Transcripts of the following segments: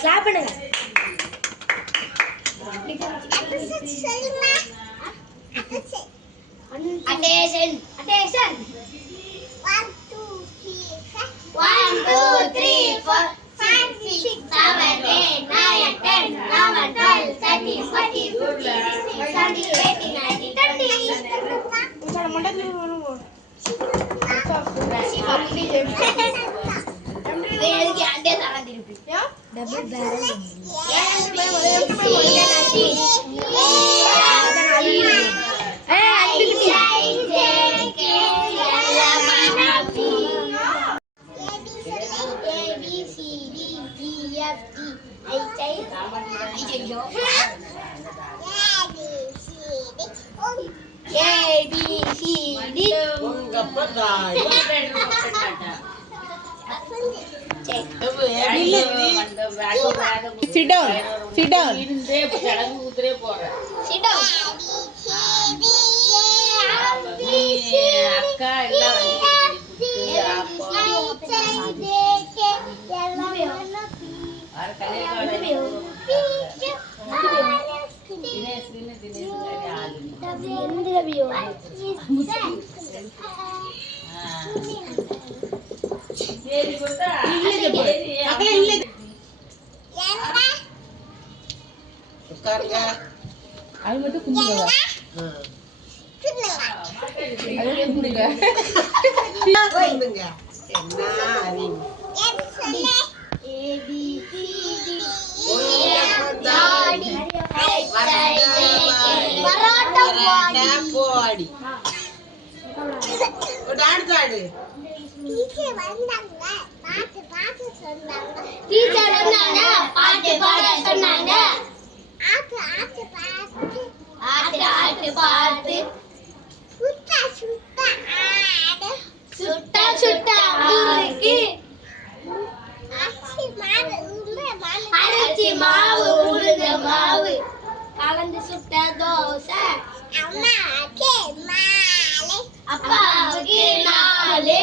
Clap பண்ணுங்க. Attention. Attention. 1 2 3 4 5 6 7 8 9 10 11 12 13 14 15 16 17 18 Sit down. Sit down. Sit down. அது மட்டும் கும்பிடுங்க. அது கும்பிடுங்க. கும்பிடுங்க. என்ன அறிவு. A B C D Bodi. Dance ஆடு. டீச்சர் வந்தாங்க பாட்டு சொன்னாங்க. டீச்சர் வந்தாங்க பாட்டு பாட சொன்னாங்க. ஆட்டு பாட்டு சுட்டா ஆடு அரிசி மாவு உளுந்த மாவு கலந்து சுட்ட தோசை அப்பாவுக்கு 4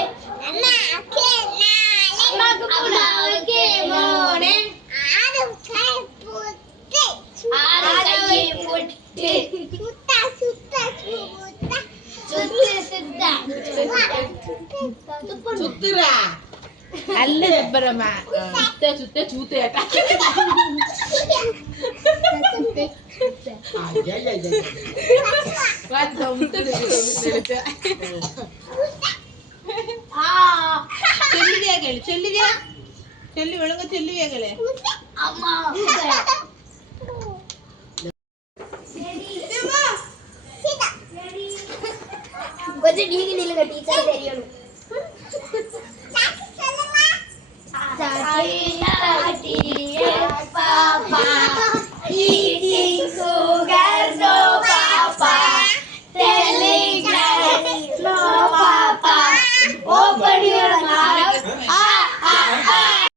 அம்மாவுக்கு 3 ஆறு கை புட்டு சுத்துறா அல்ல சுப்பரமா சுத்த சூத்தேட்டா சொல்லுவியா கேளு சொல்லி ஒழுங்க சொல்லுவியா கேளு. அம்மா கொஞ்சம் நீங்க நில்லுங்க டீச்சர் தெரியணும்.